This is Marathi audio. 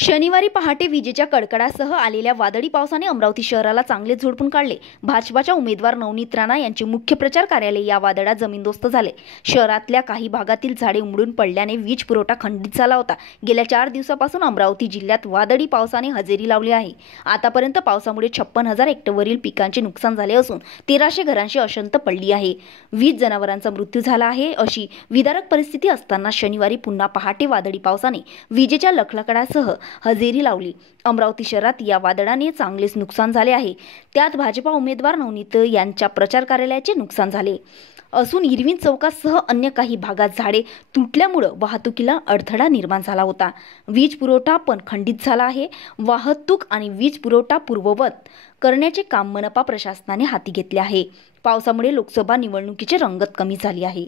शनिवारी पहाटे विजेच्या कडकडासह आलेल्या वादळी पावसाने अमरावती शहराला चांगले झोडपून काढले। भाजपाच्या उमेदवार नवनीत राणा यांचे मुख्य प्रचार कार्यालय या वादळात जमीनदोस्त झाले। शहरातल्या काही भागातील झाडे उमडून पडल्याने वीज पुरवठा खंडित झाला होता। गेल्या 4 दिवसापासून अमरावती जिल्ह्यात वादळी पावसाने हजेरी लावली आहे। आतापर्यंत पावसामुळे 56,000 हेक्टरवरील पिकांचे नुकसान झाले असून 1300 घरांची अशांत पडली आहे। 20 जनावरांचा मृत्यू झाला आहे। अशी विदारक परिस्थिती असताना शनिवारी पुन्हा पहाटे वादळी पावसाने विजेच्या लखलखडासह हजेरी लावली। अमरावती शहरात या वादळाने चांगलेच नुकसान झाले आहे। त्यात भाजपा उमेदवार नवनीत यांच्या प्रचार कार्यालयाचे नुकसान झाले असून इरविन चौकासह अन्य काही भागात झाडे तुटल्यामुळे वाहतुकीला अडथळा निर्माण झाला होता। वीज पुरवठा पण खंडित झाला आहे। वाहतूक आणि वीज पुरवठा पूर्ववत करण्याचे काम मनपा प्रशासनाने हाती घेतले आहे। पावसामुळे लोकसभा निवडणुकीची रंगत कमी झाली आहे।